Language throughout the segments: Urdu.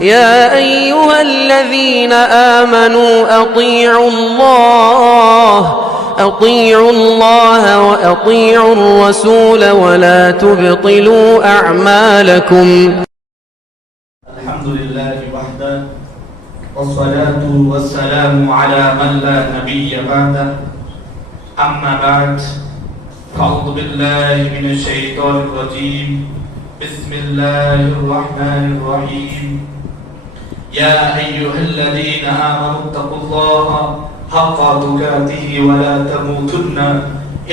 يا أيها الذين آمنوا أطيعوا الله وأطيعوا الرسول ولا تبطلوا أعمالكم. الحمد لله وحده والصلاة والسلام على من لا نبي بعده. أما بعد فأعوذ بالله من الشيطان الرجيم. بسم الله الرحمن الرحيم. يا أيها الذين آمنوا اتقوا الله حق تقاته ولا تموتن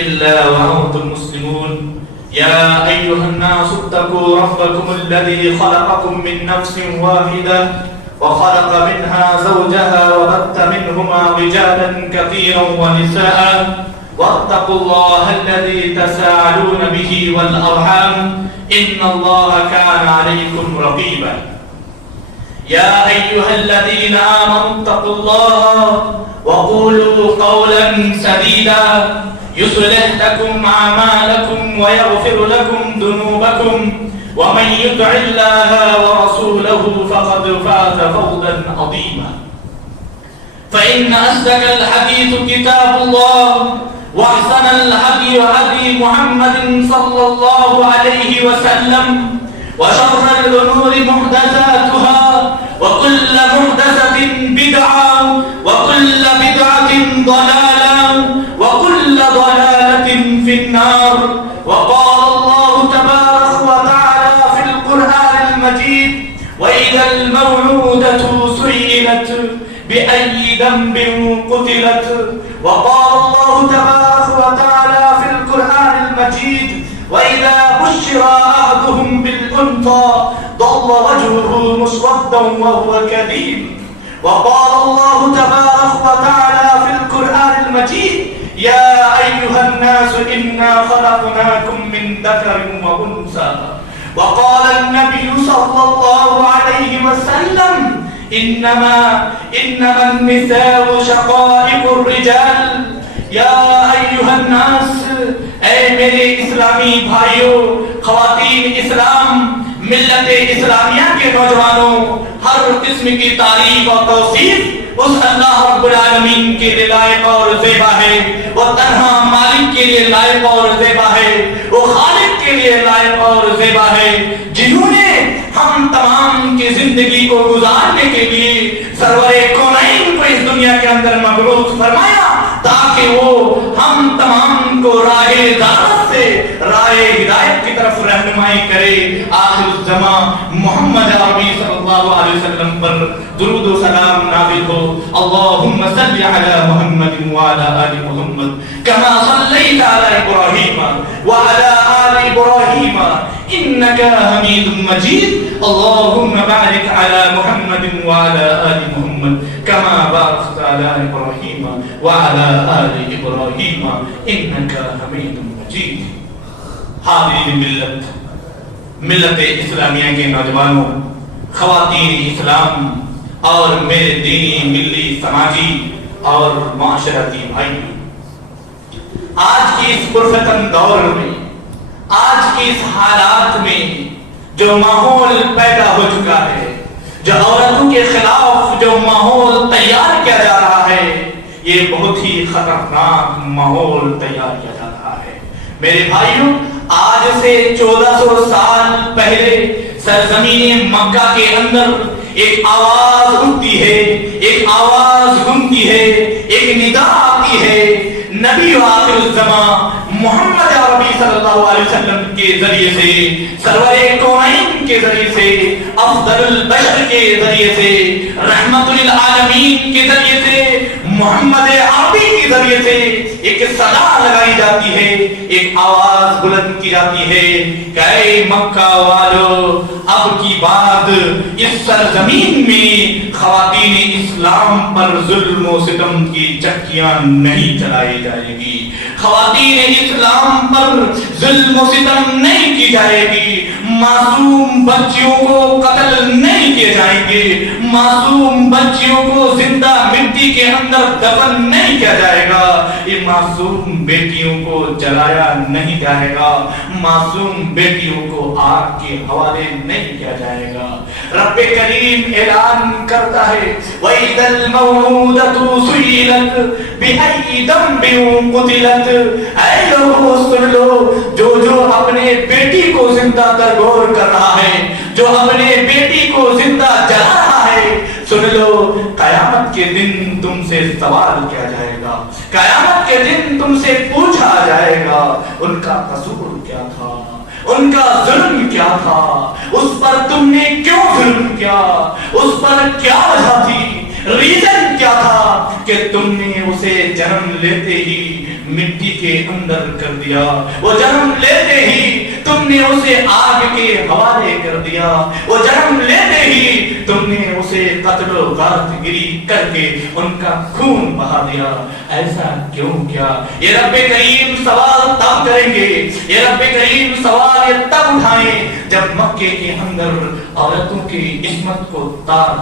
إلا وأنتم مسلمون. يا أيها الناس اتقوا ربكم الذي خلقكم من نفس واحدة وخلق منها زوجها وبث منهما رجالا كثيرا ونساء واتقوا الله الذي تساءلون به والأرحام إن الله كان عليكم رقيبا. يا أيها الذين آمنوا اتقوا الله وقولوا قولا سديدا يصلح لكم أعمالكم ويغفر لكم ذنوبكم ومن يطع الله ورسوله فقد فاز فوزا عظيما. فإن أصدق الحديث كتاب الله وأحسن الهدي هدي محمد صلى الله عليه وسلم وشر الأمور محدثاتها وكل محدثة بدعة وكل بدعة ضلالة وكل ضلالة في النار. وقال الله تبارك وتعالى في القرآن المجيد وإذا الموعودة سئلت بأي ذنب قتلت. وقال الله تبارك وتعالى في القرآن المجيد وإذا بشر أحدهم بالأنثى ظل وجهه مسودا وهو كظيم. وقال الله تبارك وتعالى في القرآن المجيد يا أيها الناس إنا خلقناكم من ذكر وأنثى. وقال النبي صلى الله عليه وسلم إنما النساء شقائق الرجال. یا ایھا الناس، اے میرے اسلامی بھائیوں، خواتین اسلام، ملت اسلامیہ کے نوجوانوں، ہر قسم کی تعریف اور توصیف اس اللہ رب العالمین کے لیے لائق اور زیبا ہے. وہ تنہا مالک کے لیے لائق اور زیبا ہے، وہ خالق کے لیے لائق اور زیبا ہے، جنہوں نے ہم تمام کی زندگی کو گزارنے کے لیے سرور کونین کو اس دنیا کے اندر مبعوث فرمایا تاکہ وہ ہم تمام کو راہ ہدایت سے راہ ہدایت کی طرف رہنمائی کرے. آخر الزمان محمد عربی صلی اللہ علیہ وسلم پر درود و سلام نازل ہو. اللہم صلی علی محمد وعلی آل محمد کما صلیت علی ابراہیم وعلی آل ابراہیم انک حمید مجید. اللہم بارک علی محمد وعلی آل محمد کما بارکت علی ابراہیم وعلی آل ابراہیم انک حمید مجید. حاضرین ملت اسلامیہ کے نوجوانوں، خواتین اسلام اور میرے دینی، ملی، سماجی اور معاشرتی بھائی، آج کی اس پرفتن دور میں، آج کی اس حالات میں جو ماحول پیدا ہو چکا ہے، جو عورتوں کے خلاف جو ماحول تیار کیا جا رہا ہے، یہ بہت ہی خطرناک ماحول تیار کیا جا رہا ہے. میرے بھائیوں، آج سے 1400 سال پہلے سرزمین مکہ کے اندر ایک آواز اٹھتی ہے، ایک آواز گونجتی ہے، ایک ندا آتی ہے. نبی آخر الزمان محمد عربی صلی اللہ علیہ وسلم کے ذریعے سے، سرور کونین کے ذریعے سے، افضل البشر کے ذریعے سے، رحمت للعالمین کے ذریعے سے، محمد عربی کے ذریعے سے ایک صدا لگائی جاتی ہے، ایک آواز بلند کی جاتی ہے کہ اے مکہ والو، اب کی بعد اس سرزمین میں خواتین اسلام پر ظلم و ستم کی چکیاں نہیں چلائی جائے گی، خواتین اسلام پر ظلم و ستم نہیں کی جائے گی. معصوم بچیوں کو قتل نہیں کیے جائیں گے، معصوم بچیوں کو زندہ مٹی کے اندر دفن نہیں کیا جائے گا، یہ معصوم بیٹیوں کو جلایا نہیں جائے گا، معصوم بیٹیوں کو آگ کے حوالے نہیں کیا جائے گا۔ رب کریم اعلان کرتا ہے وَإِذَا الْمَوْءُودَةُ سُئِلَتْ بِأَيِّ ذَنبٍ قُتِلَتْ، اے لوگوں سن لو، جو اپنے بیٹی کو زندہ درگور کر رہا ہے، جو اپنے بیٹی کو زندہ جلا رہا ہے، سن لو قیامت کے دن تم سے سوال کیا جائے گا، قیامت کے دن تم سے پوچھا جائے گا ان کا قصور کیا تھا، ان کا ظلم کیا تھا، اس پر تم نے کیوں ظلم کیا، اس پر کیا وجہ تھی، ریزن کیا تھا کہ تم نے اسے جنم لیتے ہی مٹی کے اندر کر دیا، وہ جنم لیتے ہی تم نے اسے آگ کے حوالے کر دیا، وہ جنم لیتے ہی تم نے اسے قتل و غارت گری کر کے ان کا خون بہا دیا، ایسا کیوں کیا؟ یہ رب کریم سوال تب کریں گے، یہ رب کریم سوال یہ تب اٹھائیں جب مکے کے اندر عورتوں کی عصمت کو تار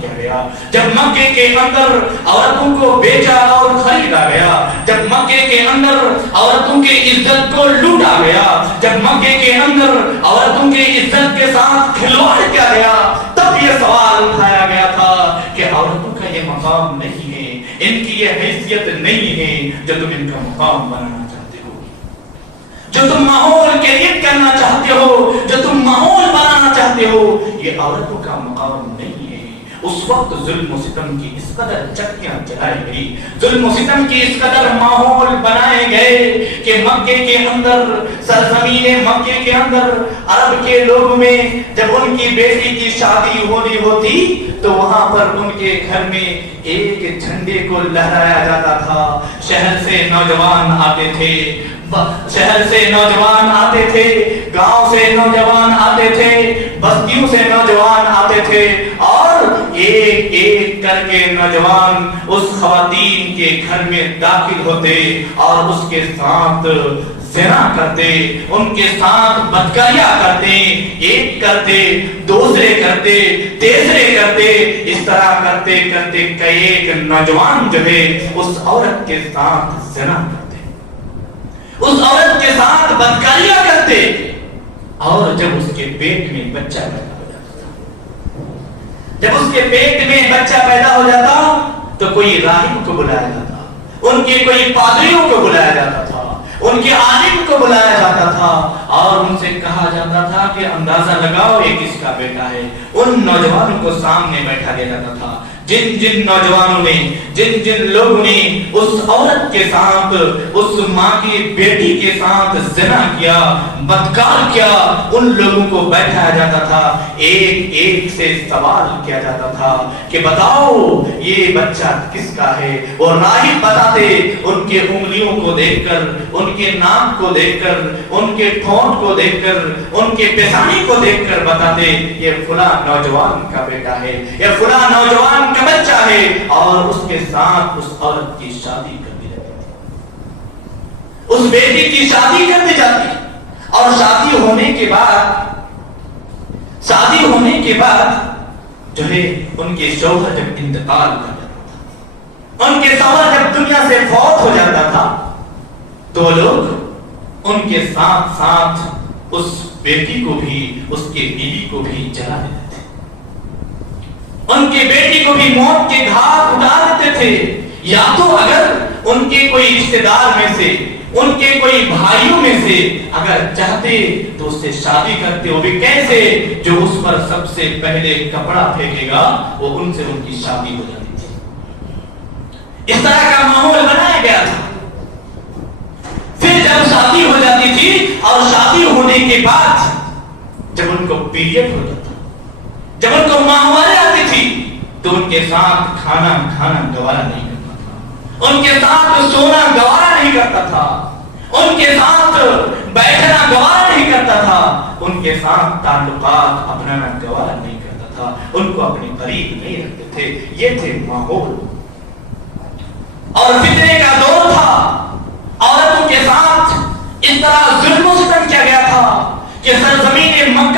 کیا گیا، جب مکے کے اندر عورتوں کو بیچا اور خریدا گیا، جب مکے کے اندر عورتوں کی عزت کو لوٹا گیا، جب مکے کے اندر عورتوں کی عزت کے ساتھ کھلواڑ کیا گیا، تب یہ سوال اٹھایا گیا تھا کہ عورتوں کا یہ مقام نہیں ہے، ان کی یہ حیثیت نہیں ہے جو تم ان کا مقام بنانا چاہتے ہو، جو تم ماحول کریٹ کرنا چاہتے ہو، جو تم ماحول بنانا چاہتے ہو، یہ عورتوں کا مقام نہیں ہے۔ اس وقت ظلم و ستم کی اس قدر چکیاں چلائی گئی، ظلم و ستم کی اس قدر ماحول بنائے گئے کہ مکے کے اندر، سرزمین مکے کے اندر عرب کے لوگ میں جب ان کی بیٹی کی شادی ہونی ہوتی تو وہاں پر ان کے گھر میں ایک جھنڈے کو لہرایا جاتا تھا، شہر سے نوجوان آتے تھے، شہر سے نوجوان آتے تھے، گاؤں سے نوجوان آتے تھے، بستیوں سے نوجوان آتے تھے، اور ایک ایک کر کے نوجوان اس خواتین کے گھر میں داخل ہوتے اور اس کے ساتھ زنا کرتے، ان کے ساتھ بدکاریاں کرتے، ایک کرتے، دوسرے کرتے، تیسرے کرتے، اس طرح کرتے کرتے کئی ایک نوجوان جو ہے اس عورت کے ساتھ زنا کرتے، اس عورت کے ساتھ بدکاریاں کرتے، اور جب اس کے پیٹ میں بچہ پیدا ہو جاتا تھا، جب اس کے پیٹ میں بچہ پیدا ہو جاتا تو کوئی راہب کو بلایا جاتا، ان کے کوئی پادریوں کو بلایا جاتا تھا، ان کے عالم کو بلایا جاتا تھا، اور ان سے کہا جاتا تھا کہ اندازہ لگاؤ یہ کس کا بیٹا ہے۔ ان نوجوانوں کو سامنے بیٹھا دیا جاتا تھا، جن جن نوجوانوں نے، جن جن لوگوں نے اس عورت کے ساتھ، اس ماں کی بیٹی کے ساتھ زنا کیا، بدکار کیا، ان لوگوں کو بیٹھایا جاتا تھا، ایک ایک سے سوال کیا جاتا تھا کہ بتاؤ یہ بچہ کس کا ہے۔ وہ راہب بتاتے، ان کے انگلیوں کو دیکھ کر، ان کے ناک کو دیکھ کر، ان کے ٹھونٹ کو دیکھ کر، ان کے پیشانی کو دیکھ کر بتاتے یہ فلاں نوجوان کا بیٹا ہے، یہ فلاں نوجوان کا بچہ ہے، اور اس کے ساتھ اس عورت کی شادی کر دی جاتی تھی، اس بیٹی کی شادی کر دی جاتی، اور شادی ہونے کے بعد جو ہے ان کے شوہر جب انتقال کر جاتا تھا، ان کے شوہر جب دنیا سے فوت ہو جاتا تھا تو لوگ ان کے ساتھ ساتھ اس بیٹی کو بھی، اس کے بیوی کو بھی جلا دیتے تھے، ان کی بیٹی کو بھی موت کے گھاٹ اتار دیتے تھے، یا تو اگر ان کے کوئی رشتہ دار میں سے، ان کے کوئی بھائیوں میں سے اگر چاہتے تو اس سے شادی کرتے، وہ بھی کیسے؟ جو اس پر سب سے پہلے کپڑا پھینکے گا وہ ان سے ان کی شادی ہو جاتی تھی۔ اس طرح کا ماحول بنایا گیا تھا۔ پھر جب شادی ہو جاتی تھی اور شادی ہونے کے بعد جب ان کو پیریڈ ہوتا تھا، جب ان کو ماہوارے آتی تھی تو ان کے ساتھ کھانا گوارا نہیں کرتا تھا، ان کے ساتھ سونا گوارا نہیں کرتا تھا، ان کے ساتھ بیٹھنا گوارا نہیں کرتا تھا، ان کے ساتھ تعلقات اپنانا گوارا نہیں کرتا تھا، ان کو اپنے قریب نہیں رکھتے تھے۔ یہ تھے ماحول، اور فتنے کا دور تھا، عورتوں کے ساتھ اس طرح ظلم و ستم کیا گیا تھا کہ سرزمین مکہ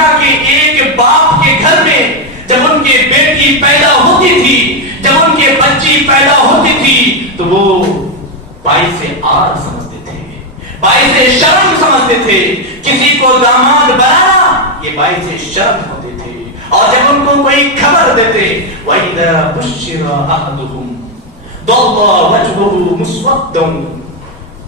بیٹی پیدا ہوتی تھی، جب ان کے بچی پیدا ہوتی تھی تو وہ باعث آر سمجھتے تھے، باعث شرم سمجھتے تھے. کسی کو داماد بنانا یہ باعث شرم ہوتے تھے. اور جب ان کو کوئی خبر دیتے وَإِذَا بُشِّرَ أَحَدُهُمْ ضَلَّ وَجْهُهُ مُسْوَدًّا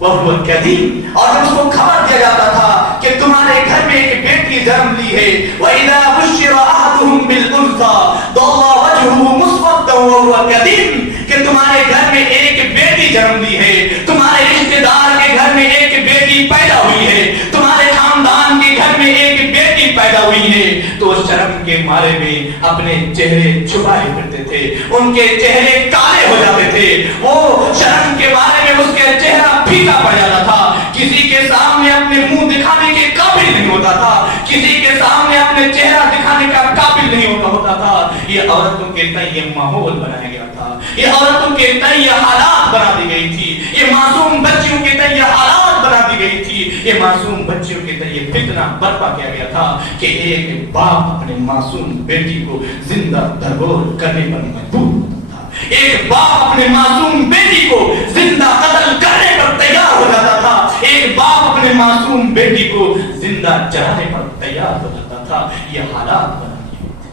وَهُوَ كَظِيمٌ، اور جب اس کو خبر دیا جاتا تھا کہ تمہارے گھر میں ایک بیٹی جنم لی ہے، وَإِذَا بُشِّرَ أَحَدُهُمْ بِالْأُنثَىٰ ضَلَّ وَجْهُهُ مُسْوَدًّا وَهُوَ كَظِيمٌ، کہ تمہارے گھر میں ایک بیٹی جنم لی ہے، تمہارے رشتہ دار کے گھر میں ایک بیٹی پیدا ہوئی ہے، تمہارے خاندان کے گھر میں ایک بیٹی پیدا ہوئی ہے، تو شرم کے مارے میں اپنے چہرے چھپائے کرتے تھے، ان کے چہرے کالے ہو جاتے تھے، وہ شرم کے بارے میں اس کا چہرہ پھیکا پڑ جاتا تھا، کسی کے سامنے اپنے منہ دکھانے کے قابل نہیں ہوتا تھا، کسی کے سامنے اپنے چہرہ دکھانے کا قابل نہیں ہوتا تھا. یہ عورتوں کے تئیں یہ ماحول بنایا گیا تھا، یہ عورتوں کے تئیں یہ حالات بنا دی گئی تھی، یہ معصوم بچیوں کے تئیں یہ حالات بنا دی گئی تھی، یہ معصوم بچیوں کے تئیں یہ فتنہ برپا کیا گیا تھا کہ ایک باپ اپنے معصوم بیٹی کو زندہ درگور کرنے پر مجبور تھا، ایک باپ اپنے معصوم بیٹی کو زندہ قتل کرنے پر تیار ہو جاتا تھا، ایک باپ اپنے معصوم بیٹی کو زندہ جلانے پر تیار ہو جاتا تھا. یہ حالات بنا دیے تھے.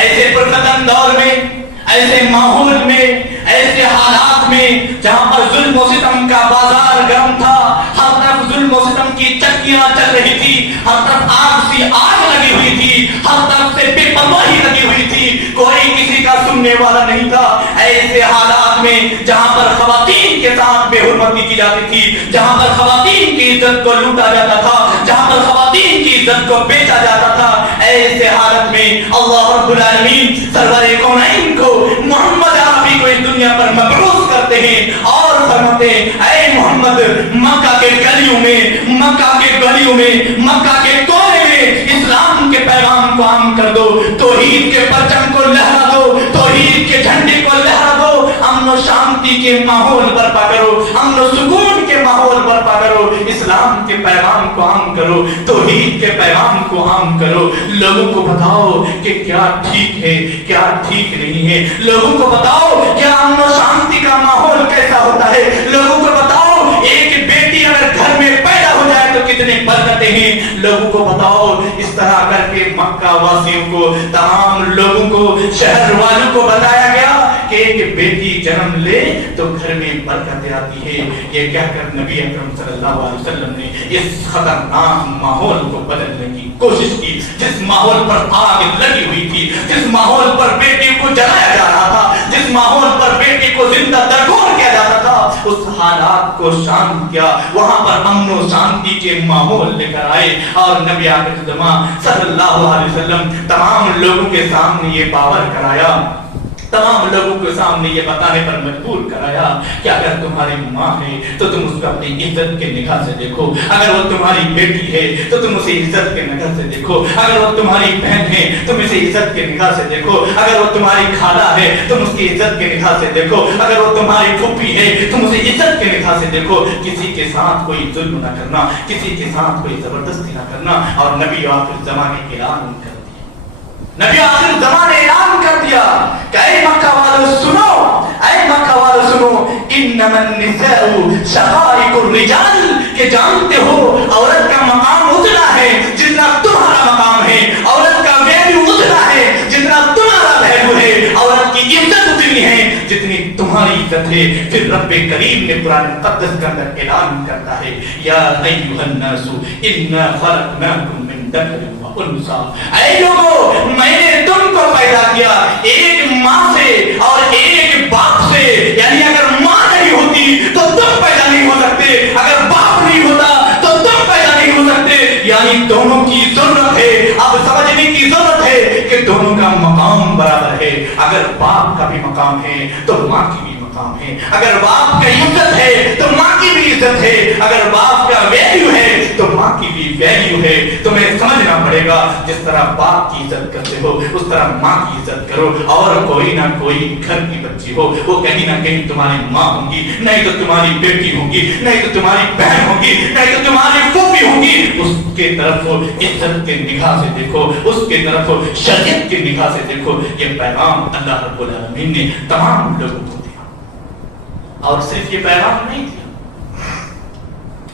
ایسے پرفتن دور میں، ایسے ماحول میں، ایسے حالات میں جہاں پر ظلم و ستم کا بازار گرم تھا، ہر طرف ظلم و ستم کی چکیاں چل رہی تھی، ہر طرف آگ سی آگ لگی ہوئی تھی، ہر طرف سے بے پرواہی لگی ہوئی تھی، کوئی کسی کا سننے والا نہیں تھا. ایسے حالات میں جہاں پر خواتین کے ساتھ بے حرمتی کی جاتی تھی، جہاں پر خواتین کی عزت کو لوٹا جاتا تھا، جہاں پر خواتین کی عزت کو بیچا جاتا تھا، ایسے حالت میں اللہ رب العالمین سرور کونین کو، محمد عربی کو اس دنیا پر مبعوث کرتے ہیں اور فرماتے ہیں اے محمد، مکہ کے گلیوں میں، مکہ کے گلیوں میں، مکہ کے کونے میں اسلام کے پیغام کو عام کر دو، توحید کے پرچم کو لہرا دو، توحید کے جھنڈے کو لہرا دو، امن و شانتی کے ماحول برپا کرو، امن و سکون کے ماحول برپا کرو، اسلام کے پیغام کو عام کرو، توحید کے پیغام کو عام کرو. لوگوں کو بتاؤ کہ کیا ٹھیک ہے، کیا ٹھیک نہیں ہے، لوگوں کو بتاؤ کیا امن و شانتی کا ماحول کیسا ہوتا ہے، لوگوں کو بتاؤ ایک بیٹی اگر گھر میں پیدا ہو جائے تو کتنے برکتیں ہیں، لوگوں کو بتاؤ. اس طرح کر کے مکہ واسیوں کو، تمام لوگوں کو، شہر والوں کو بتایا گیا کہ ایک بیٹی جنم لے تو گھر میں برکتیں آتی ہے. یہ کہہ کر نبی اکرم صلی اللہ علیہ وسلم نے اس خطرناک ماحول کو بدلنے کی کوشش کی، جس ماحول پر آگ لگی ہوئی تھی، جس ماحول پر بیٹی کو جلایا جا رہا تھا، جس ماحول پر بیٹی کو زندہ درگور کیا جاتا تھا، اس حالات کو شانت کیا، وہاں پر امن و شانتی کے ماحول لے کر آئے اور نبی اکرم صلی اللہ علیہ وسلم تمام لوگوں کے سامنے یہ باور کرایا، تمام لوگوں کے سامنے یہ بتانے پر مجبور کرایا کہ اگر تمہاری ماں ہے تو تم اس کو اپنی عزت کے نگاہ سے دیکھو، اگر وہ تمہاری بیٹی ہے تو تم اسے عزت کے نگاہ سے دیکھو، اگر وہ تمہاری بہن ہے تم اسے عزت کے نگاہ سے دیکھو، اگر وہ تمہاری خالہ ہے تم اس کی عزت کے نگاہ سے دیکھو، اگر وہ تمہاری پھوپھی ہے تم اسے عزت کے نگاہ سے دیکھو. کسی کے ساتھ کوئی ظلم نہ کرنا، کسی کے ساتھ کوئی زبردستی نہ کرنا. اور نبی آخر زمانے کے اعلان کر نبی آخر زمانے اعلان کر دیا کہ اے مکہ والو سنو، اے مکہ والو سنو، انما النساء شقائق الرجال، کہ جانتے ہو عورت کا مقام اتنا ہے جتنا تمہارا مقام ہے، عورت کا ویلیو اتنا ہے جتنا تمہارا ویلیو ہے، عورت کی عزت اتنی ہے جتنی تمہاری عزت ہے. پھر رب کریم نے قرآن مقدس کے اندر اعلان کرتا ہے یا ایھا الناس انا خلقناکم من ذکر اے لوگو، میں نے تم کو پیدا کیا ایک ماں سے اور ایک باپ سے، یعنی اگر ماں نہیں ہوتی تو تم پیدا نہیں ہو سکتے، اگر باپ نہیں ہوتا تو تم پیدا نہیں ہو سکتے، یعنی دونوں کی ضرورت ہے. اب سمجھنے کی ضرورت ہے کہ دونوں کا مقام برابر ہے. اگر باپ کا بھی مقام ہے تو ماں کی بھی مقام مقام ہے. اگر باپ کا عزت ہے تو ماں کی بھی عزت ہے. اگر باپ کا ویلیو ہے تو ماں کی بھی ویلیو ہے. تمہیں سمجھنا پڑے گا جس طرح باپ کی عزت کرتے ہو اس طرح ماں کی عزت کرو. اور کوئی نہ کوئی گھر کی بچی ہو وہ کہیں نہ کہیں تمہاری ماں ہوگی, نہیں تو تمہاری بیٹی ہوگی, نہیں تو تمہاری بہن ہوگی, نہیں تو تمہاری پھوپھی ہوگی. اس کے طرف عزت کے نگاہ سے دیکھو, اس کے طرف شریعت کی نگاہ سے دیکھو. یہ پیغام اللہ رب العالمین نے تمام لوگوں کو دیا. اور صرف یہ پیغام نہیں دیا,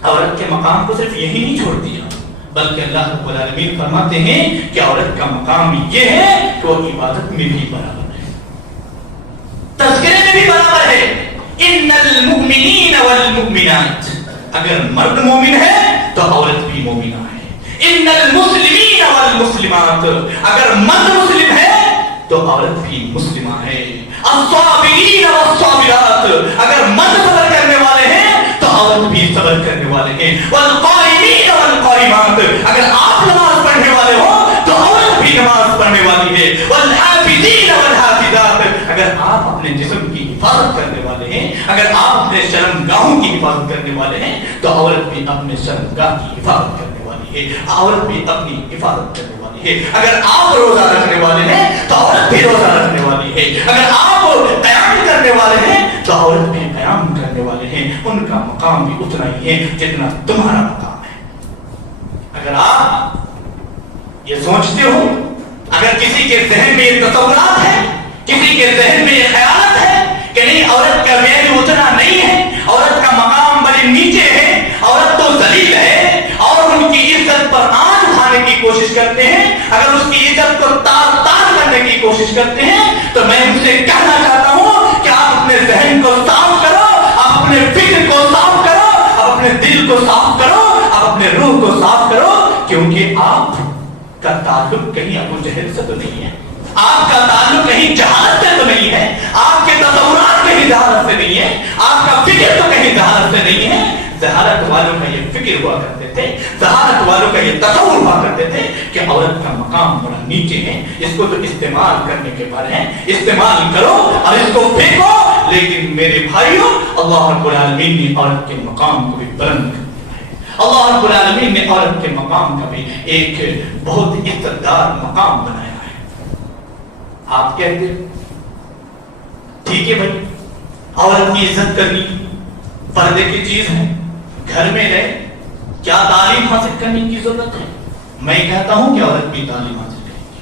عورت کے مقام کو صرف یہی نہیں چھوڑ دیا, بلکہ اللہ رب العالمین فرماتے ہیں کہ عورت کا مقام یہ ہے کہ وہ عبادت میں بھی برابر ہے, تذکرے میں بھی برابر ہے. ان المؤمنین والمؤمنات, اگر مرد مومن ہے تو عورت بھی مومنہ ہے. ان المسلمین والمسلمات, اگر مرد مسلم ہے تو عورت بھی مسلمہ ہے. الصابرین والصابرات, اگر مرد صبر کرنے والے ہیں تو عورت بھی صبر کرنے والے ہیں. والقائمین والقائمات, اگر آپ نماز پڑھنے والے ہو تو عورت بھی نماز پڑھنے والی ہے. والحافظین والحافظات, اگر آپ اپنے جسم کی حفاظت کرنے والے ہیں, اگر آپ اپنے شرمگاہوں کی حفاظت کرنے والے ہیں تو عورت بھی اپنے شرمگاہ کی حفاظت کرنے والی ہے. عورت بھی اپنی حفاظت کرنے والی ہے. اگر آپ روزہ رکھنے والے ہیں تو عورت بھی روزہ رکھنے والی ہے. اگر آپ قیام کرنے والے ہیں تو عورت بھی قیام کرنے والے ہیں. ان کا مقام بھی اتنا ہی ہے جتنا تمہارا مقام ہے. اگر آپ یہ سوچتے ہو, اگر کسی کے ذہن میں یہ تصورات ہے, کسی کے ذہن میں یہ خیالات ہے کہ نہیں عورت کا ویلیو اتنا نہیں ہے, عورت کا مقام بڑے نیچے ہے, عورت تو ذلیل ہے, اور ان کی عزت پر آنچ اٹھانے کی کوشش کرتے ہیں, اگر اس کی عزت کو تار تار کرنے کی کوشش کرتے ہیں, تو میں ان سے کہنا چاہتا ہوں کہ آپ اپنے ذہن کو صاف کرو, آپ اپنے فکر کو صاف کرو, آپ اپنے دل کو صاف کرو, آپ اپنے روح کو صاف کرو, کیونکہ آپ کا تعلق کہیں ابو جہل سے تو نہیں ہے, آپ کا تعلق کہیں جہالت سے تو نہیں ہے, آپ کے تصورات کہیں جہالت سے نہیں ہے, آپ کا فکر تو کہیں جہالت سے نہیں ہے. ذہانت والوں کا یہ فکر ہوا کرتے تھے, ذہانت والوں کا یہ تصور ہوا کرتے تھے کہ عورت کا مقام بڑا نیچے ہے, اس کو تو استعمال کرنے کے بارے ہیں, استعمال کرو اور اس کو پھینکو. لیکن میرے بھائیوں, اللہ رب العالمین نے عورت کے مقام کو بھی بلند کر دیا ہے. اللہ رب العالمین نے عورت کے مقام کا بھی ایک بہت عزتدار مقام بنایا ہے. آپ کہتے ٹھیک ہے بھائی, عورت کی عزت کرنی پردے کی چیز ہے, گھر میں رہے, کیا تعلیم حاصل کرنے کی ضرورت ہے؟ میں کہتا ہوں کہ عورت بھی تعلیم حاصل کرے گی.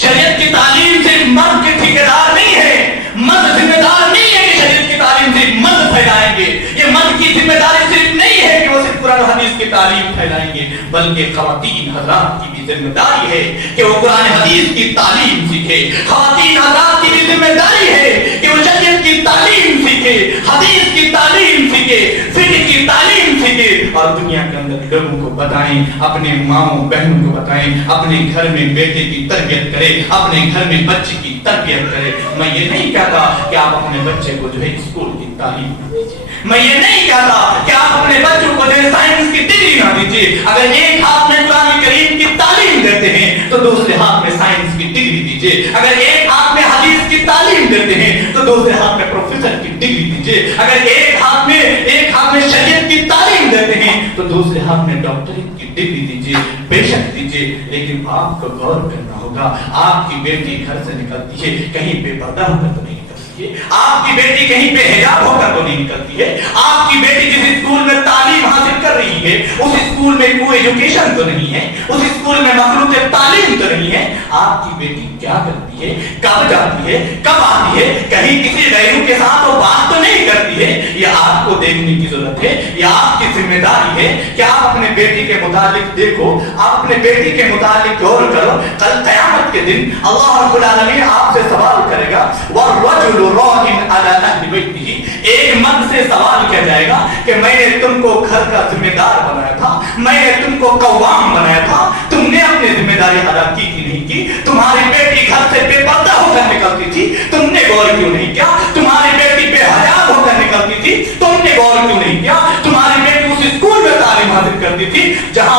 شریعت کی تعلیم صرف مرد کے ٹھیکیدار نہیں ہے, مرد ذمہ دار نہیں ہے کہ شریعت کی تعلیم صرف مرد پھیلائیں گے. یہ مرد کی ذمہ داری صرف نہیں ہے کہ وہ صرف قرآن و حدیث کی تعلیم پھیلائیں گے, بلکہ خواتین حضرات کی بھی ذمہ داری ہے کہ وہ قرآن حدیث کی تعلیم سیکھے. خواتین حضرات کی بھی ذمہ داری ہے کہ وہ شریعت کی تعلیم سیکھے, حدیث کی تعلیم سیکھے, فقہ کی تعلیم سیکھے, اور دنیا کے اندر لوگوں کو بتائیں, اپنے ماؤں بہنوں کو بتائیں, اپنے گھر میں بیٹے کی تربیت کرے, اپنے گھر میں بچے کی تربیت کرے. میں یہ نہیں کہتا کہ آپ اپنے بچے کو جو ہے اسکول کی تعلیم نہ دیجیے, میں یہ نہیں کہتا کہ آپ اپنے بچوں کو جو ہے سائنس کی ڈگری نہ دیجیے. اگر ایک ہاتھ میں قرآن کریم کی تعلیم دیتے ہیں تو دوسرے ہاتھ میں سائنس کی ڈگری دیجیے. اگر ایک ہاتھ میں حدیث کی تعلیم دیتے ہیں تو دوسرے ہاتھ میں پروفیسر کی ڈگری دیجیے. اگر ایک ہاتھ میں شریعت کی تعلیم دیتے ہیں تو دوسرے ہاتھ میں ڈاکٹریٹ کی ڈگری دیجیے. بے شک دیجیے, لیکن آپ کو غور کرنا ہوگا, آپ کی بیٹی گھر سے نکلتی ہے کہیں بے پردہ ہو کر تو نہیں نکلتی ہے, آپ کی بیٹی کہیں بے حجاب ہو کر تو نہیں نکلتی ہے, آپ کی بیٹی جس اسکول میں تعلیم حاصل کر رہی ہے اس اسکول میں کوئی ایجوکیشن تو نہیں ہے, اس اسکول میں مخلوط تعلیم تو نہیں ہے. آپ کی بیٹی کیا کرتی ہے, کب جاتی ہے, کب آتی ہے, کہیں کسی غیروں کے ساتھ وہ بات تو نہیں کرتی ہے. یہ آپ کو دیکھنے کی ضرورت ہے, یہ آپ کی ذمہ داری ہے کہ آپ اپنے بیٹی کے متعلق دیکھو, آپ اپنے بیٹی کے متعلق غور کرو. کل قیامت کے دن اللہ رب العالمین آپ سے سوال کرے گا, وَالرَّجُلُ رَاعٍ عَلَىٰ أَهْلِ بَيْتِهِ, ایک مرد سے سوال کیا جائے گا کہ میں نے تم کو گھر کا ذمہ دار بنایا تھا, میں نے تم کو قوام بنایا تھا, تم نے اپنی ذمہ داری ادا کی کہ نہیں کی؟ تمہاری بیٹی گھر سے بے پردہ ہو کر نکلتی تھی, تم نے غور کیوں نہیں کیا؟ تمہاری بیٹی بے حجاب ہو کر نکلتی تھی, تم نے غور کیوں نہیں کیا؟ تمہاری بیٹی اس اسکول میں تعلیم حاصل کرتی تھی جہاں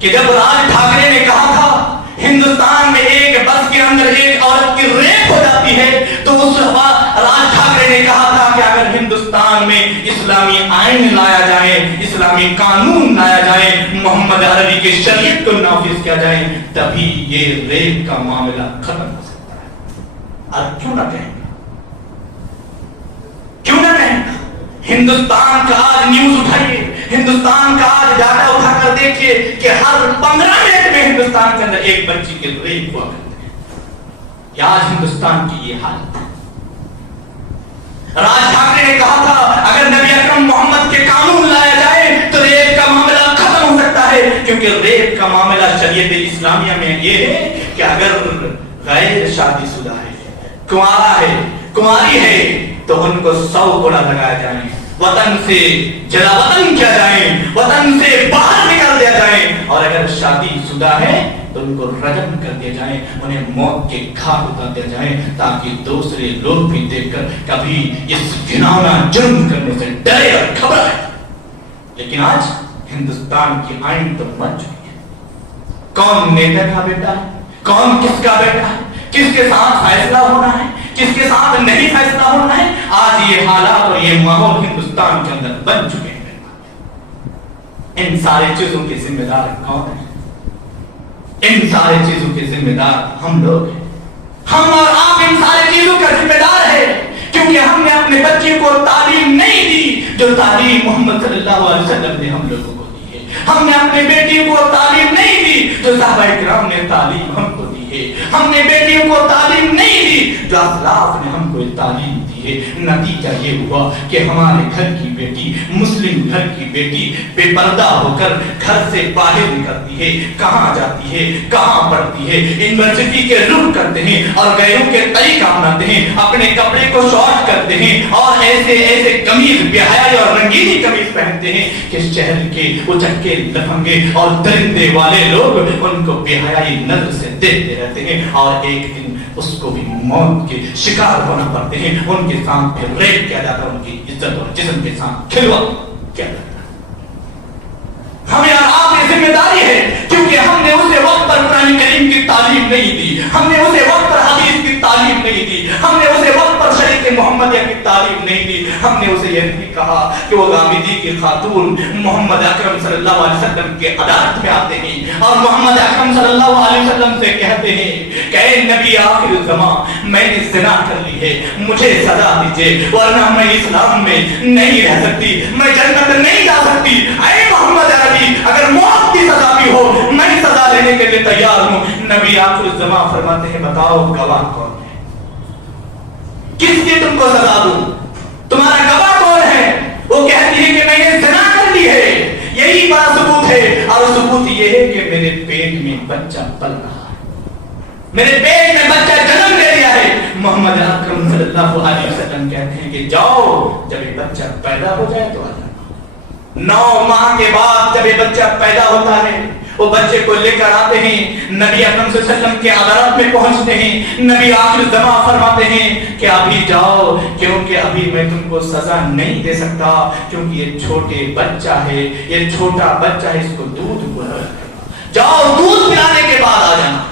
کہ جب راج ٹھاکرے نے کہا تھا ہندوستان میں ایک بس کے اندر ایک عورت کی ریپ ہو جاتی ہے، تو اس وقت راج ٹھاکرے نے کہا تھا کہ اگر ہندوستان میں اسلامی آئین لایا جائے، اسلامی قانون لایا جائے، محمد عربی کے شریعت کو نافذ کیا جائے، تبھی یہ ریپ کا معاملہ ختم ہو سکتا ہے۔ اور کیوں نہ کہیں، کیوں نہ کہیں؟ ہندوستان کا آج نیوز اٹھائیے، ہندوستان کا آج ڈاٹا اٹھا کر دیکھیے کہ ہر 15 منٹ میں ہندوستان کے اندر ایک بچی کے ریپ ہوا کرتے ہیں۔ کہ آج ہندوستان کی یہ حالت ہے۔ راج ٹھاکرے نے کہا تھا اگر نبی اکرم محمد کے قانون لایا جائے تو ریپ کا معاملہ ختم ہو سکتا ہے، کیونکہ ریپ کا معاملہ شریعت اسلامیہ میں یہ ہے کہ اگر غیر شادی شدہ ہے، کنوارا ہے، کنواری ہے، تو ان کو 100 کوڑا لگایا جائے، وطن سے جلا وطن کیا جائے، وطن سے باہر نکال دیا جائے، اور اگر شادی شدہ ہے تو ان کو رجم کر دیا جائے، انہیں موت کے گھاٹ اتار دیا جائے، تاکہ دوسرے لوگ بھی دیکھ کر کبھی اس گھناؤنا جرم کرنے سے ڈرے اور گھبرائے۔ لیکن آج ہندوستان کی آئین تو بن چکی ہے، کون نیتا کا بیٹا ہے، کون کس کا بیٹا ہے، کس کے ساتھ فیصلہ ہونا ہے، کس کے ساتھ نہیں فیصلہ ہونا ہے، آج یہ حالات اور یہ ماحول ہندوستان کے اندر بن چکے ہیں۔ ان ساری چیزوں کے ذمہ دار کون ہیں؟ ان ساری چیزوں کے ذمہ دار ہم لوگ ہیں۔ ہم اور آپ ان ساری چیزوں کا ذمہ دار ہے، کیونکہ ہم نے اپنے بچے کو تعلیم نہیں دی جو تعلیم محمد صلی اللہ علیہ وسلم نے ہم لوگوں کو دی ہے۔ ہم نے اپنے بیٹی کو تعلیم نہیں دی جو صحابہ کرام نے تعلیم ہم کو دی ہے۔ ہم نے بیٹیوں کو تعلیم نہیں دی جو اسلاف نے ہم کو تعلیم دی ہے۔ نتیجہ یہ ہوا کہ ہمارے گھر کی بیٹی، مسلم گھر کی بیٹی بے پردہ ہو کر گھر سے باہر نکلتی ہے، کہاں جاتی ہے، کہاں پڑھتی ہے، یونیورسٹی کے رخ کرتے ہیں اور غیروں کے طریقہ اپناتے ہیں، اپنے کپڑے کو شارٹ کرتے ہیں اور ایسے قمیض بے حیائی اور رنگینی قمیض پہنتے ہیں کہ شہر کے اچکے لفنگے اور درندے والے لوگ ان کو بے حیائی نظر سے دیکھتے رہتے ہیں، اور ایک دن اس کو بھی موت کے شکار ہونا پڑتے ہیں، ان کے ساتھ پھر ریپ کیا جاتا ہے، ان کی عزت اور جسم کے ساتھ کھلواڑ کیا جاتا ہے۔ ہمیں اور آپ کی ذمہ داری ہے، کیونکہ ہم نے اسے وقت پر قرآن کریم کی تعلیم نہیں دی، ہم نے اسے وقت پر حدیث کی تعلیم نہیں دی، ہم نے اسے وقت پر شریعت محمدیہ کی تعلیم نہیں دی، ہم نے اسے یہ نہیں کہا کہ وہ غامدی کی خاتون محمد اکرم صلی اللہ علیہ وسلم کے عدالت میں آتے ہیں اور محمد اکرم صلی اللہ علیہ وسلم سے کہتے ہیں کہ اے نبی آخر الزمان، میں نے زنا کر لی ہے، مجھے سزا دیجیے، ورنہ میں اسلام میں نہیں رہ سکتی، میں جنت نہیں جا سکتی۔ اے محمد عربی، اگر موت کی سزا بھی ہو میں سزا لینے کے لیے تیار ہوں۔ نبی آخر الزمان فرماتے ہیں بتاؤ گواہ کون ہے، کس کی تم کو سزا دوں، تمہارا گواہ کون ہے؟ وہ کہتی ہے کہ میں نے زنا کر لی ہے، یہی بڑا ثبوت ہے، اور ثبوت یہ ہے کہ میرے پیٹ میں بچہ پل رہا ہے، میرے پیٹ میں بچہ جنم لے لیا ہے۔ محمد اکرم صلی اللہ علیہ وسلم کہتے ہیں کہ جاؤ، جب یہ بچہ پیدا ہو جائے تو آ جانا۔ 9 ماہ کے بعد جب یہ بچہ پیدا ہوتا ہے، وہ بچے کو لے کر آتے ہیں، نبی اکرم صلی اللہ علیہ وسلم کے عدالت میں پہنچتے ہیں، نبی آخر الزمان فرماتے ہیں کہ ابھی جاؤ، کیونکہ ابھی میں تم کو سزا نہیں دے سکتا، کیونکہ یہ چھوٹے بچہ ہے، یہ چھوٹا بچہ ہے، اس کو دودھ پلانا، جاؤ دودھ پلانے کے بعد آ جانا۔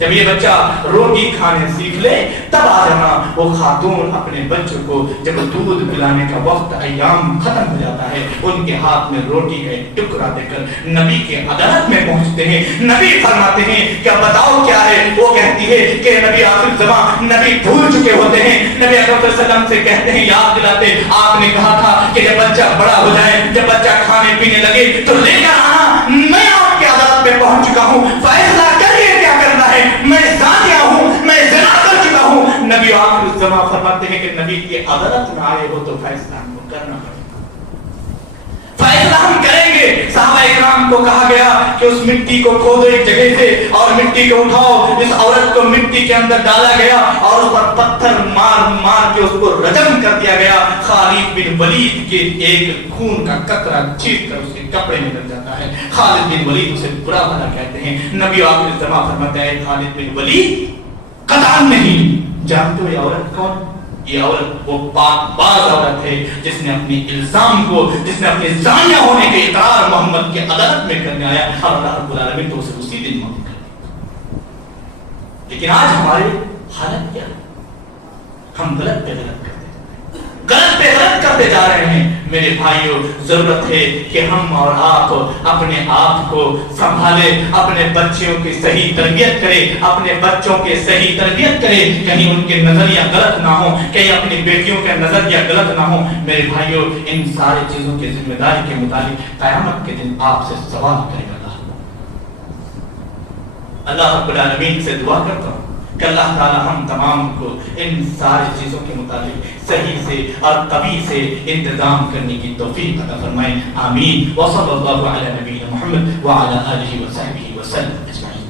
جب یہ بچہ روٹی کھانے سیکھ لے تب آ جانا۔ وہ خاتون اپنے بچوں کو جب دودھ پلانے کا وقت ایام ختم ہو جاتا ہے، ان کے ہاتھ میں روٹی کا ایک ٹکڑا دے کر نبی کے عدالت میں پہنچتے ہیں۔ نبی فرماتے ہیں کہ بتاؤ کیا ہے؟ وہ کہتی ہے کہ نبی آخر زمان، نبی بھول چکے ہوتے ہیں، نبی اکرم صلی اللہ علیہ وسلم سے کہتے ہیں یاد دلاتے آپ نے کہا تھا کہ جب بچہ بڑا ہو جائے، جب بچہ کھانے پینے لگے تو لے کر آنا۔ میں آپ کے عدالت میں پہنچ چکا ہوں، فیصلہ کریے کیا کرنا ہے، میں زانیہ ہوں، میں زنا کر چکا ہوں۔ نبی آخر الزمان فرماتے ہیں کہ نبی کی عدالت میں آئے ہو تو فیصلہ ہم کو کرنا ہے، فیصلہ ہم کریں گے۔ صحابہ اکرام کو کہا گیا کہ اس مٹی کو کھودو ایک جگہ سے اور مٹی کو اٹھاؤ، اس عورت کو مٹی کے اندر ڈالا گیا اور اس پر پتھر مار مار کے اس کو رجم کر دیا گیا۔ خالد بن ولید کے ایک خون کا قطرہ چھینک کر اس کے کپڑے میں لگ جاتا ہے۔ خالد بن ولید اسے برا بھلا کہتے ہیں۔ نبی آخر الزمان فرماتا ہے خالد بن ولید قطعاً نہیں، جانتے ہو یہ عورت کون؟ یہ عورت وہ پاک باز عورت ہے جس نے اپنے الزام کو، جس نے اپنے زانیہ ہونے کے اقرار محمد کے عدالت میں کرنے آیا اور اللہ رب العالمین تو اسے اسی دن موت کر دیا۔ لیکن آج ہمارے حالت کیا ہے؟ ہم غلط پہ غلط کرتے ہیں، غلط پہ غلط کرتے جا رہے ہیں۔ میرے بھائیوں، ضرورت ہے کہ ہم اور آپ اپنے آپ کو سنبھالیں، اپنے بچوں کی صحیح تربیت کریں، اپنے بچوں کے صحیح تربیت کریں، کہیں ان کے نظریہ غلط نہ ہو، کہیں اپنی بیٹیوں کا نظریہ غلط نہ ہو۔ میرے بھائیوں، ان ساری چیزوں کی ذمہ داری کے متعلق قیامت کے دن آپ سے سوال کرے گا اللہ رب العالمین سے دعا کرتا ہوں کہ اللہ تعالی ہم تمام کو ان ساری چیزوں کے متعلق صحیح سے اور طبیعی سے انتظام کرنے کی توفیق عطا فرمائے، آمین۔ وصلی اللہ علی نبینا محمد وعلی آلہ وصحبہ وسلم اجمعین۔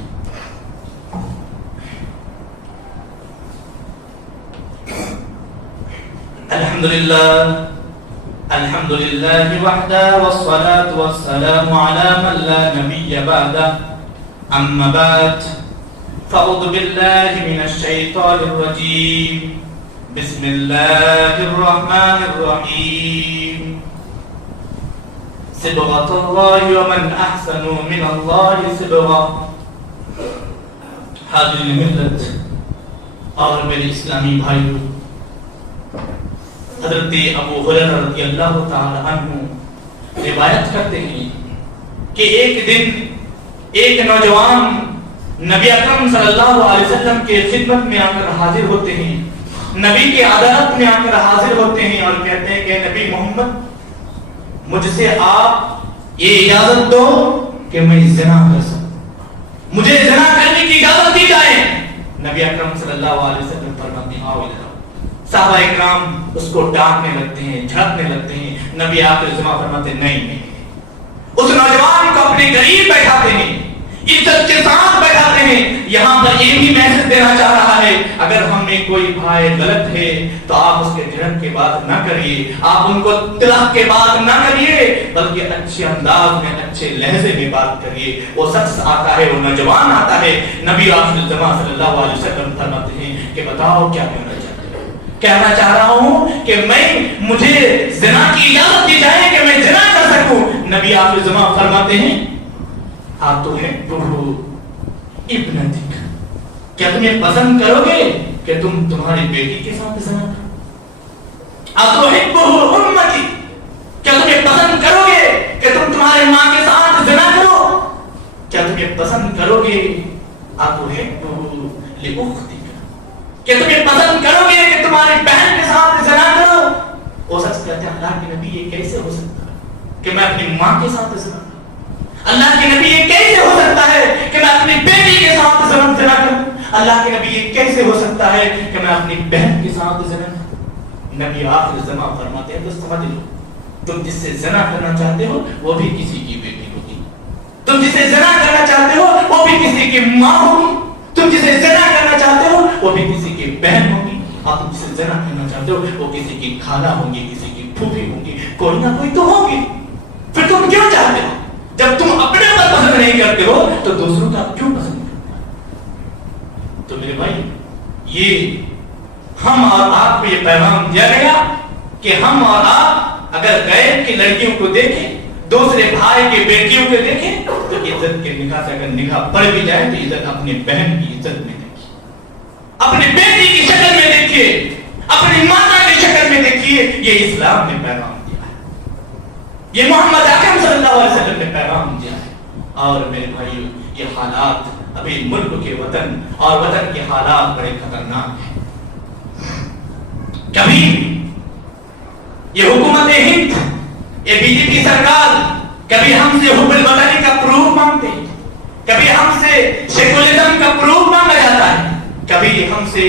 الحمدللہ وحدہ والصلاة والسلام علی من لا نبی بعدہ، اما بعد فاعوذ باللہ من الشیطان الرجیم، بسم اللہ الرحمن الرحیم، صبغۃ اللہ ومن احسن من اللہ صبغہ۔ حاضرین ملت اور میرے اسلامی بھائیوں، حضرت ابو ہریرہ رضی اللہ تعالی عنہ روایت کرتے ہیں کہ ایک دن ایک نوجوان نبی اکرم صلی اللہ علیہ وسلم کے خدمت میں آ کر حاضر ہوتے ہیں، نبی کے عدالت میں آ کر حاضر ہوتے ہیں اور کہتے ہیں کہ نبی محمد، مجھ سے آپ یہ اجازت دو کہ میں زنا کر سکوں، مجھے زنا کرنے کی اجازت دی جائے۔ نبی اکرم صلی اللہ علیہ وسلم فرماتے ہیں آؤ ادھر۔ صحابہ اکرام اس کو ڈانٹنے لگتے ہیں، جھڑکنے لگتے ہیں۔ نبی آخر زما فرماتے نہیں، اس نوجوان کو اپنے قریب بیٹھاتے ہیں، عزت کے ساتھ بیٹھاتے ہیں۔ یہاں پر یہ بھی میسج دینا چاہ رہا ہے، اگر ہم میں کوئی بھائی غلط ہے تو آپ اس کے جھڑک کے بات نہ کریے، آپ ان کو طلاق کے بات نہ کریے، بلکہ اچھے انداز میں، اچھے لہجے میں بات کریے۔ وہ شخص آتا ہے، وہ نوجوان آتا ہے، نبی آخر الزمان صلی اللہ علیہ وسلم فرماتے ہیں کہ بتاؤ کیا کہنا چاہتے ہو؟ کہنا چاہ رہا ہوں کہ مجھے زنا کی اجازت دی جائے کہ میں زنا کر سکوں۔ نبی آخر الزمان فرماتے ہیں اتحبہ ابنتک، کیا تم یہ پسند کرو گے کہ تم تمہاری بیٹی کے ساتھ زنا کرو؟ اتحبہ امتی، کیا تم یہ پسند کرو گے کہ تم تمہاری ماں کے ساتھ زنا کرو؟ کیا تم یہ پسند کرو گے اتحبہ لاختک، کیا تم یہ پسند کرو گے کہ تمہاری بہن کے ساتھ زنا کرو؟ وہ شخص کہتے ہیں اللہ کے نبی یہ کیسے ہو سکتا ہے کہ میں اپنی ماں کے ساتھ زنا کروں؟ اللہ کے نبی یہ کیسے ہو سکتا ہے کہ میں اپنی بیٹی کے ساتھ زنا کروں؟ اللہ کے نبی یہ کیسے ہو سکتا ہے کہ میں اپنی بہن کے ساتھ زنا کروں؟ نبی آخر زمان فرماتے ہیں تو سمجھ لو، تم جس سے زنا کرنا چاہتے ہو وہ بھی کسی کی بیٹی ہوگی، تم جسے زنا کرنا چاہتے ہو وہ بھی کسی کی ماں ہوگی، تم جسے زنا کرنا چاہتے ہو وہ بھی کسی کی بہن ہوگی، اور تم جسے زنا کرنا چاہتے ہو وہ کسی کی خالہ ہوگی، کسی کی پھوپھی ہوگی، کوئی نہ کوئی تو ہوگی۔ پھر تم کیوں چاہتے ہو؟ جب تم اپنے پر پسند نہیں کرتے ہو تو دوسروں کا کیوں پسند کرتے ہو؟ تو میرے بھائی، یہ ہم اور آپ کو یہ پیغام دیا گیا کہ ہم اور آپ اگر غیر کی لڑکیوں کو دیکھیں، دوسرے بھائی کی بیٹیوں کو دیکھیں تو عزت کے نگاہ سے اگر نگاہ پڑ بھی جائے تو عزت اپنے بہن کی عزت میں دیکھیے، اپنی بیٹی کی شکل میں دیکھیے، اپنی ماتا کی شکل میں دیکھیے۔ یہ اسلام نے پیغام دیا ہے، یہ محمد اکرم صلی اللہ علیہ وسلم نے پیغام دیا ہے۔ اور میرے بھائیو، یہ حالات ابھی ملک کے وطن اور وطن کے حالات بڑے خطرناک ہیں۔ کبھی یہ حکومت ہند، یہ بی جے پی سرکار کبھی ہم سے حب الوطنی کا پروف مانگتے ہیں، کبھی ہم سے سیکولرزم کا پروف مانگا جاتا ہے، کبھی ہم سے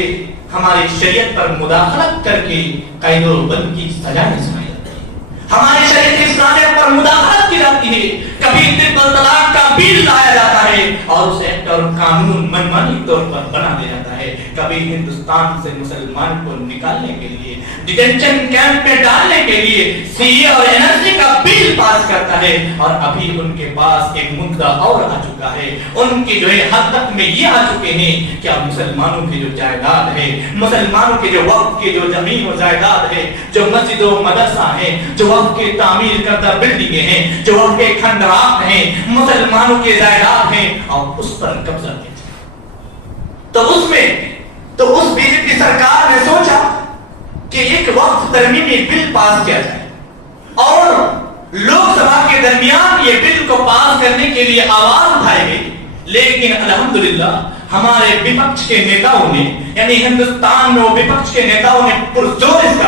ہماری شریعت پر مداخلت کر کے قید و بند کی سزائیں سنائی جاتی ہے، ہماری شریعت اسلامیہ پر مداخلت کی جاتی ہے، کبھی طلاق کا بل لایا جاتا ہے اور اسے ایکٹ اور قانون منمانی طور پر بنا دیا جاتا ہے۔ ہے. کبھی ہندوستان سے مسلمان کو نکالنے کے لیے, ڈیٹینشن کیمپ میں ڈالنے کے لیے سی اے اور این آر سی کا بل پاس کرتا ہے, اور ابھی ان کے پاس ایک مدعا اور آ چکا ہے. ان کی جو ہے حد تک میں یہ آ چکے ہیں کہ اب مسلمانوں کی جو جائیداد ہے, مسلمانوں کے جو وقف کی جو زمین و جائیداد ہے, جو مسجد و مدرسہ ہیں, جو وقف کے تعمیر کردہ بلڈنگیں ہیں, جو وقف کے کھنڈرات ہیں, مسلمانوں کے جائیداد ہیں, اور اس پر قبضہ کیا جائے. تو اس بی جے پی سرکار نے سوچا کہ ایک وقف ترمیمی بل پاس کیا جائے, اور لوک سبھا کے درمیان یہ بل کو پاس کرنے کے لیے آواز اٹھائی گئی. لیکن الحمدللہ ہمارے وپکش کے نیتاؤں نے, یعنی ہندوستان میں وپکش کے نیتاؤں نے پرزور اس کا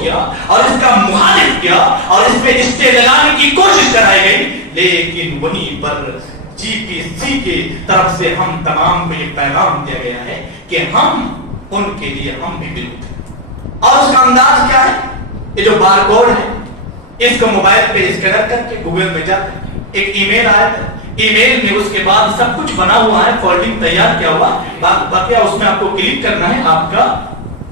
کیا اور اس کا مخالف کیا اور اس پہ اسٹے لگانے کی کوشش کرائی گئی. لیکن وہیں پر جی پی سی کی طرف سے ہم تمام کو یہ پیغام دیا گیا ہے کہ ہم ان کے لیے ہم بھی وروਧ ہیں. اور اس کا انداز کیا ہے؟ یہ جو بار کوڈ ہے, اس کو موبائل پہ اسکینر کر کے گوگل میں جاتے ہیں, ایک ای میل آیا تھا, ای میل میں اس کے بعد سب کچھ بنا ہوا ہے, فولڈنگ تیار کیا ہوا, باقی اس میں آپ کو کلک کرنا ہے, آپ کا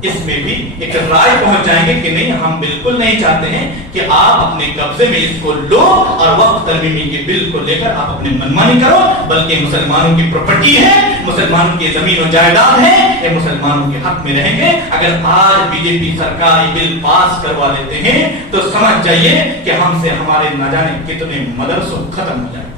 اس میں بھی ایک رائے پہنچ جائیں گے کہ نہیں, ہم بالکل نہیں چاہتے ہیں کہ آپ اپنے قبضے میں اس کو لو اور وقف ترمیمی کے بل کو لے کر آپ اپنے منمانی کرو, بلکہ مسلمانوں کی پراپرٹی ہے, مسلمانوں کی زمین و جائیداد ہے, یہ مسلمانوں کے حق میں رہیں گے. اگر آج بی جے پی سرکار یہ بل پاس کروا لیتے ہیں تو سمجھ جائیے کہ ہم سے ہمارے نہ جانے کتنے مدرسوں ختم ہو جائیں گے,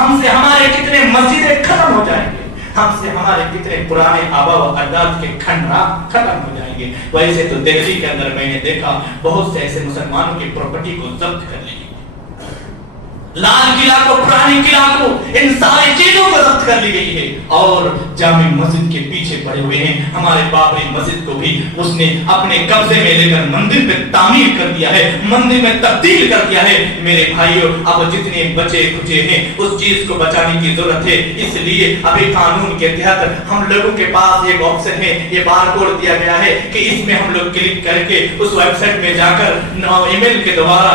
ہم سے ہمارے کتنے مسجدیں ختم ہو جائیں گے, ہم سے ہمارے کتنے پرانے آبا و اجداد کے کھنڈرات ختم ہو جائیں گے. ویسے تو دہلی کے اندر میں نے دیکھا بہت سے ایسے مسلمانوں کی پراپرٹی کو ضبط کر لی, لال قلعہ کو, پرانی قلعہ کو, ان ساری چیزوں کو ضبط کر لی گئی ہے. اور جامع مسجد کے پیچھے پڑے ہوئے ہیں ہمارے بابری مسجد کو بھی اس نے اپنے قبضے میں لے کر مندر میں تعمیر کر دیا ہے, مندر میں تبدیل کر دیا ہے. میرے بھائیوں, اب جتنے بچے کچے ہیں اس چیز کو بچانے کی ضرورت ہے. اس لیے ابھی قانون کے تحت ہم لوگوں کے پاس ایک آپشن ہے, یہ بار کوڈ دیا گیا ہے کہ اس میں ہم لوگ کلک کر کے اس ویب سائٹ میں جا کر ای میل کے دوارا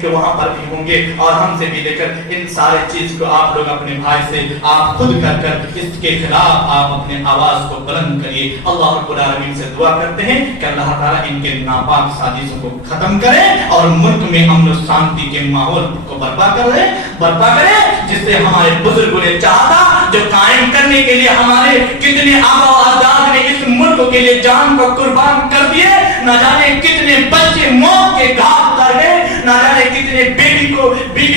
کہ وہاں پر بھی ہوں گے اور ہم سے بھی لے کر ان سارے چیز کو آپ لوگ اپنے بھائی سے آپ خود کر اس کے خلاف آپ اپنے آواز کو بلند کریے. اللہ رب العالمین سے دعا کرتے ہیں کہ اللہ تعالیٰ ان کے ناپاک سازشوں کو ختم کرے اور ملک میں امن و شانتی کے ماحول کو برپا کرے جس سے ہمارے بزرگوں نے چاہا, جو قائم کرنے کے لیے ہمارے کتنے آبا و اجداد نے اس ملک کے لیے جان کو قربان کر دیے. نہ جانے کتنے بچے موت کے گھاٹ اتر گئے, نہ جانے کتنے بیوی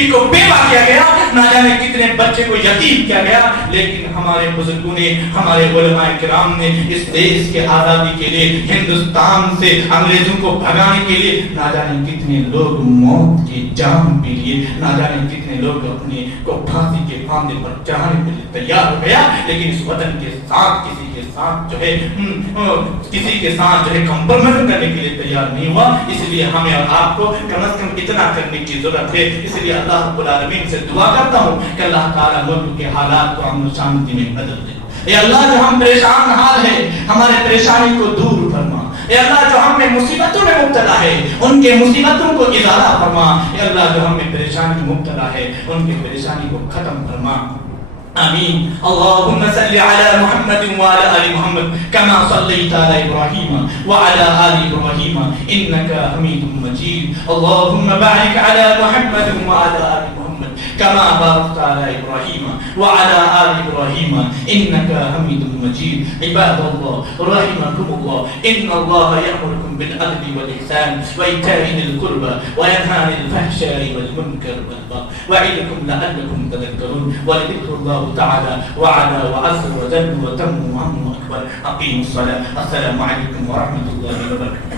کو بیوہ کیا گیا, نہ جانے کتنے بچے کو یتیم کیا گیا. لیکن ہمارے بزرگوں نے, ہمارے علماء کرام نے اس دیش کے آزادی کے لیے, ہندوستان سے انگریزوں کو بھگانے کے لیے نہ جانے کتنے لوگ موت کی جان پی لیے, نہ جانے کتنے لوگ اپنے کو پھانسی کے پھاندے پر چڑھانے کے لیے تیار ہو گیا. لیکن اس وطن کے ساتھ کسی کے ساتھ جو ہے کمپرومائز کرنے کے لیے تیار نہیں ہوا. اس لیے ہمیں اور آپ کو کم از کم اتنا کرنے کی ضرورت ہے. اس لیے اللہ رب العالمین سے دعا کرتا ہوں کہ اللہ تعالیٰ ملک کے حالات کو امن و شانتی میں بدل دے. اے اللہ, جو ہم پریشان حال ہے ہمارے پریشانی کو دور فرما. اے اللہ, جو ہم میں مصیبتوں میں مبتلا ہے ان کے مصیبتوں کو ازالہ فرما. اے اللہ, جو ہم میں پریشانی مبتلا ہے ان کی پریشانی کو ختم فرما. آمین. اللهم صل على محمد وعلى آل محمد كما صليت على إبراهيم وعلى آل إبراهيم إنك حميد مجيد. اللهم بارك على محمد وعلى آل محمد كما باركت على إبراهيم وعلى آل إبراهيم إنك حميد مجيد. عباد الله رحمكم الله, إن الله يأمركم بالعدل والإحسان وإيتاء ذي القربى وينهى عن الفحشاء والمنكر والبغي ويعظكم لعلكم تذكرون. ولذكر الله تعالى وعلى وعز وجل وتم وهم أكبر. أقيموا الصلاة. السلام عليكم ورحمة الله وبركاته.